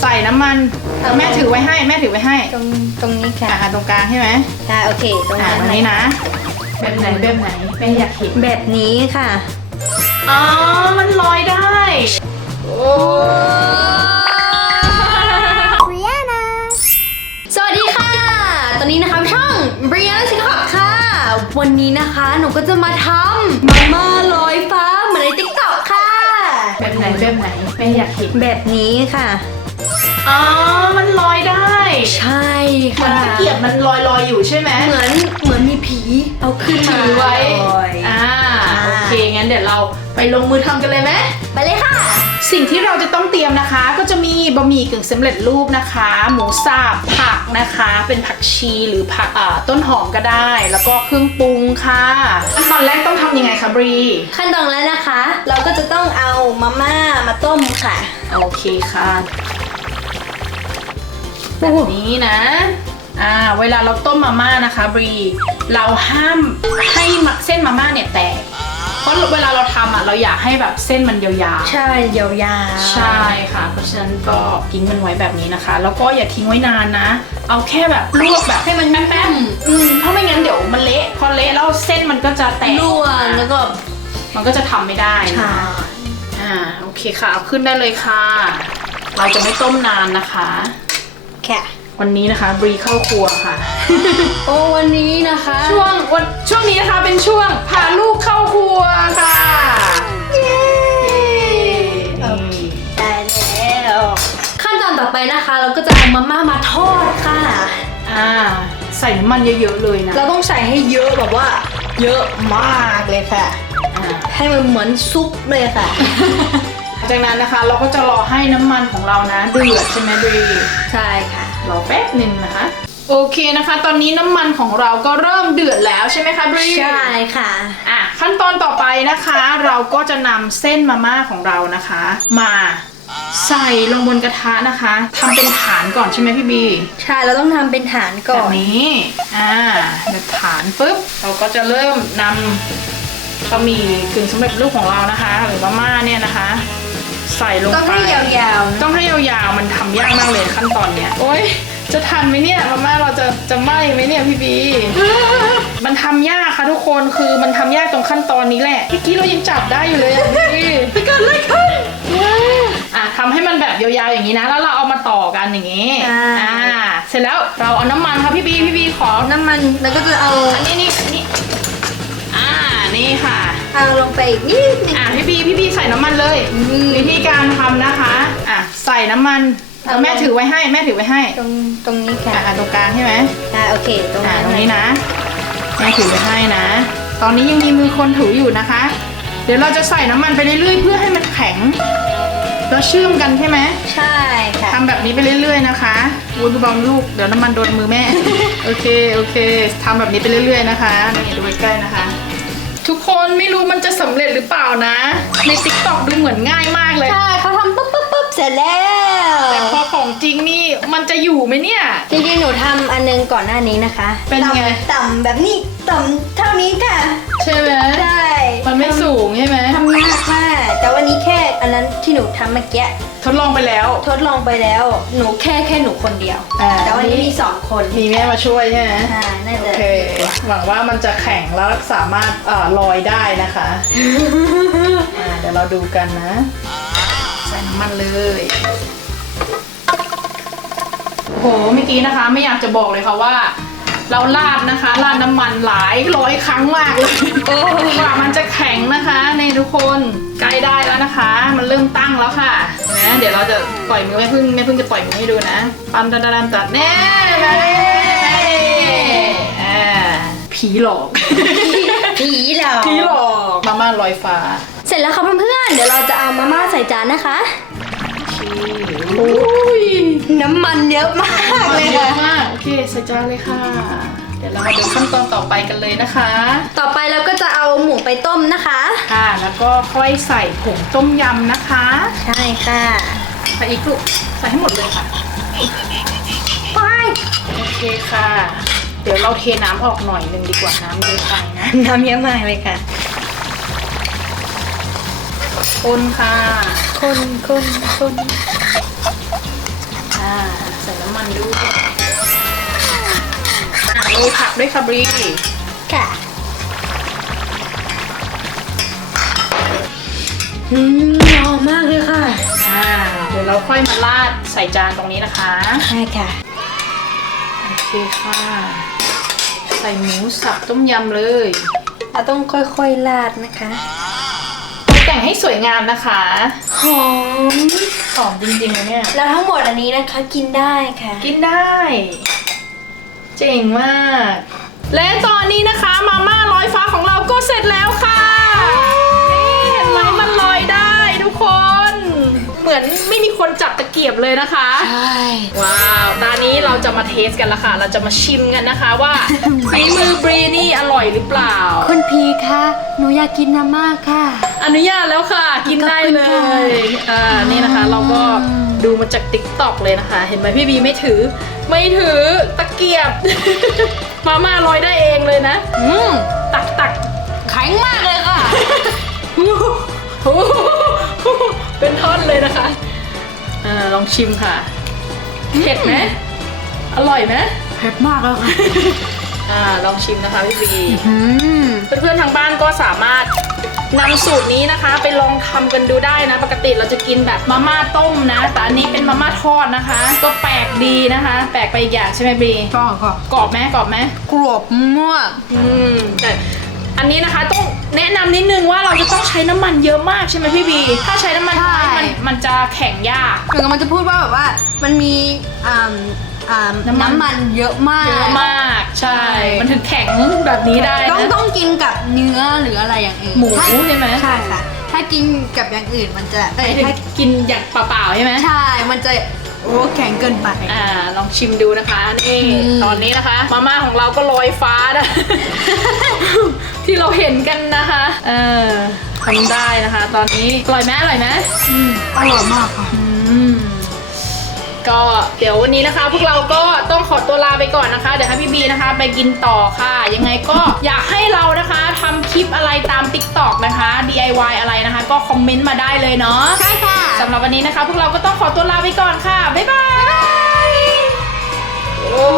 ใส่น้ำมันเอาแม่ถือไว้ให้ แม่ถือไว้ให้ตรงตรงนี้ค่ะอ่าตรงกลางใช่ไหมใช่โอเคตรงอ่านั้นตรงนี้นะ แบบไหนแบบไหนแม่อยากเห็นแบบนี้ค่ะ อ๋อ มันลอยได้ โอ้ สวัสดีค่ะ ตอนนี้นะคะช่อง Brianna s i c o t ค่ะ วันนี้นะคะหนูก็จะมาทำมาม่าลอยฟ้าเหมือนใน TikTok ค่ะ แบบไหนแบบไหนแม่อยากเห็นแบบนี้ค่ะ อ๋อ มันลอยได้ใช่เหมือค่ะนตะเกียบมันลอยลอยๆอยู่ใช่ไหมเหมือนเหมือนมีผีเอาขึ้นมาถือไว้ ลอยอ่าอ่า โอเค งั้นเดี๋ยวเราไปลงมือทำกันเลยไหม ไปเลยค่ะ สิ่งที่เราจะต้องเตรียมนะคะ ก็จะมีบะหมี่กึ่งสำเร็จรูปนะคะ หมูสับผักนะคะ เป็นผักชีหรือผักอ่าต้นหอมก็ได้ แล้วก็เครื่องปรุงค่ะขั้นตอนแรกต้องทำยังไงคะบรีขั้นตอนแรกนะคะ เราก็จะต้องเอามาม่ามาต้มค่ะ โอเคค่ะ แบบนี้นะ อ่า เวลาเราต้มมาม่านะคะบรี เราห้ามให้มะเส้นมาม่าเนี่ยแตก เพราะเวลาเราทำอะเราอยากให้แบบเส้นมันยาวๆ ใช่ยาวๆใช่ค่ะ เพราะฉะนั้นก็ทิ้งมันไว้แบบนี้นะคะ แล้วก็อย่าทิ้งไว้นานนะ เอาแค่แบบลวกแบบให้มันแป๊บๆอืมเพราะไม่งั้นเดี๋ยวมันเละ พอเละแล้วเส้นมันก็จะแตกร่วนแล้วก็มันก็จะทำไม่ได้นะใช่อ่า โอเคค่ะ เอาขึ้นได้เลยค่ะ เราจะไม่ต้มนานนะคะ ค่ะ วันนี้นะคะบรีเข้าครัวค่ะ โอ้วันนี้นะคะ ช่วงวันช่วงนี้นะคะเป็นช่วงพาลูกเข้าครัวค่ะเย้เย้ได้แล้วขั้นตอนต่อไปนะคะ เราก็จะเอามาม่ามาทอดค่ะ อ่า ใส่น้ำมันเยอะๆเลยนะเราต้องใส่ให้เยอะแบบว่า เยอะมากเลยค่ะอ่าให้มันเหมือนซุปเลยค่ะ จากนั้นนะคะเราก็จะรอให้น้ำมันของเรานะเดือดใช่ไหมบรีใช่ค่ะ รอแป๊บหนึ่งนะคะ โอเคนะคะ ตอนนี้น้ำมันของเราก็เริ่มเดือดแล้วใช่ไหมคะบรีใช่ค่ะอะขั้นตอนต่อไปนะคะ เราก็จะนำเส้นมาม่าของเรานะคะ มาใส่ลงบนกระทะนะคะทำเป็นฐานก่อนใช่ไหมพี่บี ใช่ เราต้องทำเป็นฐานก่แบอบนนี้ อ่าแบบฐานปุ๊บ เราก็จะเริ่มนำบะหมี่กึ่งสำเร็จรูปของเรานะคะ หรือมาม่าเนี่ยนะคะ ใส่ลงไป ต้องให้ยาวๆนะต้องให้ยาวๆ มันทำยากมากเลยขั้นตอนเนี้ย โอ๊ย จะทันไหมเนี่ยมาม่าเราจะจะไหมไหมเนี่ยพี่บี มันทำยากค่ะทุกคน คือมันทำยากตรงขั้นตอนนี้แหละ เมื่อกี้เรายังจับได้อยู่เลยอะพี่ไปเกิดอะไรขึ้น อะทำให้มันแบบยาวๆอย่างนี้นะ แล้วเราเอามาต่อกันอย่างนี้อ่า เสร็จแล้วเราเอาน้ำมันค่ะพี่บี พี่บีขอ น้ำมันแล้วก็จะเอาอันนี้นี่อัน ไปอีกนิดนึง อะพี่บีพี่บีใส่น้ำมันเลยวิธีการทำนะคะอะใส่น้ำมันเอาแม่ถือไว้ให้แม่ถือไว้ให้ตรงตรงนี้ค่ะอะตรงกลางใช่ไหมอ่าโอเคตรงอะนั้นตรงนี้นะแม่ถือไว้ให้นะ ตอนนี้ยังมีมือคนถืออยู่นะคะ เดี๋ยวเราจะใส่น้ำมันไปเรื่อยๆ เพื่อให้มันแข็งแล้วเชื่อมกันใช่ไหมใช่ค่ะทำแบบนี้ไปเรื่อยๆนะคะวุ้นเบาๆลูกเดี๋ยวน้ำมันโดนมือแม่ โอเคโอเคทำแบบนี้ไปเรื่อยๆนะคะนี่ดูใกล้ๆนะคะ ทุกคนไม่รู้มันจะสำเร็จหรือเปล่านะ ในติ๊กต็อกดูเหมือนง่ายมากเลย ใช่เขาทำปุ๊บปุ๊บปุ๊บเสร็จแล้วแต่พอของจริงนี่มันจะอยู่ไหมเนี่ย จริงๆหนูทำอันนึงก่อนหน้านี้นะคะเป็นไง ต่ำต่ำแบบนี้ต่ำเท่านี้ค่ะ ใช่ไหมใช่มันไม่สูงใช่ไหมทำยากมาก แต่วันนี้แค่อันนั้นที่หนูทำเมื่อกี้ทดลองไปแล้ว ทดลองไปแล้ว หนูแค่แค่หนูคนเดียว อ่า แต่วันนี้มีสองคนมีแม่มาช่วยใช่ไหมใช่น่าโอจะเค หวังว่ามันจะแข็งแล้วสามารถเอ่อลอยได้นะคะอ่าเดี๋ยวเราดูกันนะ ใส่น้ำมันเลยโอ้โหเมื่อกี้นะคะ ไม่อยากจะบอกเลยค่ะว่า เราราดนะคะราดน้ำมันหลายร้อยครั้งมากเลยกว่ามันจะแข็งนะคะนี่ทุกคนใกล้ได้แล้วนะคะ มันเริ่มตั้งแล้วค่ะนะเดี๋ยวเราจะปล่อยมือแม่พึ่งแม่พึ่งจะปล่อยมือให้ดูนะปันดันดันตัดแน่แน่อ่าผีหลอก ผีเหรอผีหลอกมาม่าลอยฟ้า เสร็จแล้วค่ะเพื่อนๆเดี๋ยวเราจะเอามาม่าใส่จานนะคะโอ้ย น้ำมันเยอะมากเลยเยค่ะอะมากโอเคใส่จานเลยค่ะ เดี๋ยวเรามาดูขั้นตอนต่อไปกันเลยนะคะ ต่อไปเราก็จะเอาหมูไปต้มนะคะ ค่ะ แล้วก็ค่อยใส่ผงต้มยำนะคะ ใช่ค่ะใส่อีกลูกใส่ให้หมดเลยค่ะ ไปโอเคค่ะ เดี๋ยวเราเทน้ำออกหน่อยหนึงดีกว่าน้ำเยอะไปนะ น้ำเยอะมากเลยค่ะ คนค่ะ คนคนคน ส่น้ำมันด้วยอะโรยผักด้วยค่ะบรีค่ะอืมหอมมากเลยค่ะอ่าเดี๋ยวเราค่อยมาราดใส่จานตรงนี้นะคะ ใช่ค่ะ โอเคค่ะ ใส่หมูสับต้มยำเลย เราต้องค่อยๆราดนะคะ ตกแต่งให้สวยงามนะคะ หอม หอมจริงๆนะเนี่ย แล้วทั้งหมดอันนี้นะคะกินได้ค่ะ กินได้ เจ๋งมาก และตอนนี้นะคะมาม่าลอยฟ้าของเราก็เสร็จแล้วค่ะ ไม่มีคนจับตะเกียบเลยนะคะ ใช่ ว้าว ตอนนี้เราจะมาเทสกันละค่ะ เราจะมาชิมกันนะคะว่าฝีมือบรีนี่อร่อยหรือเปล่า คุณพีคะหนูอยากกินมาม่าค่ะ อนุญาตแล้วค่ะ กินได้เลขอบคุณค่ะยอ่า นี่นะคะเราก็ดูมาจากติ๊กต็อกเลยนะคะ เห็นไหมพี่บีไม่ถือ ไม่ถือตะเกียบ มาม่าลอยได้เองเลยนะ อืมตักตักแข็งมากเลยค่ะ เป็นท่อนเลยนะคะอ่าลองชิมค่ะ เผ็ดไหมอร่อยไหมเผ็ดมากเลยค่ะอ่าลองชิมนะคะพี่บีอืมเพื่อนๆทางบ้านก็สามารถนำสูตรนี้นะคะ ไปลองทำกันดูได้นะ ปกติเราจะกินแบบมาม่าต้มนะ แต่อันนี้เป็นมาม่าทอดนะคะ ก็แปลกดีนะคะ แปลกไปอีกอย่างใช่ไหมบรีก็ค่ะกรอบไหมกรอบไหมกรอบมากอืมแต่ อันนี้นะคะต้องแนะนำนิดนึงว่าเราจะต้องใช้น้ำมันเยอะมากใช่ไหมพี่บี ถ้าใช้น้ำมันน้อยมันมันจะแข็งยาก เหมือนกับมันจะพูดว่าแบบว่ามันมีอ่าอ่าน้ำมัน น้ำมันเยอะมาก เยอะมาก ใช่ ใช่ มันถึงแข็งแบบนี้ได้ต้องนะต้องกินกับเนื้อหรืออะไรอย่างอื่นหมูถ้าใช่ไหม ใช่ค่ะ ถ้ากินกับอย่างอื่นมันจะเอ้ยถึงถ้ากินอย่างเปล่าๆใช่ไหม ใช่ มันจะโอ้แข็งเกินไป อ่าลองชิมดูนะคะนี่อืม ตอนนี้นะคะ มาม่าของเราก็ลอยฟ้านะ ที่เราเห็นกันนะคะ เออทำได้นะคะ ตอนนี้อร่อยไหมอร่อยไหมอร่อยมากค่ะอืมก็เดี๋ยววันนี้นะคะ พวกเราก็ต้องขอตัวลาไปก่อนนะคะ เดี๋ยวให้พี่บีนะคะ ไปกินต่อค่ะ ยังไงก็อยากให้เรานะคะทำคลิปอะไรตาม TikTok นะคะ DIY อะไรนะคะ ก็คอมเมนต์มาได้เลยเนาะใช่ค่ะสำหรับวันนี้นะคะ พวกเราก็ต้องขอตัวลาไปก่อนค่ะ บ๊ายบาย โอ้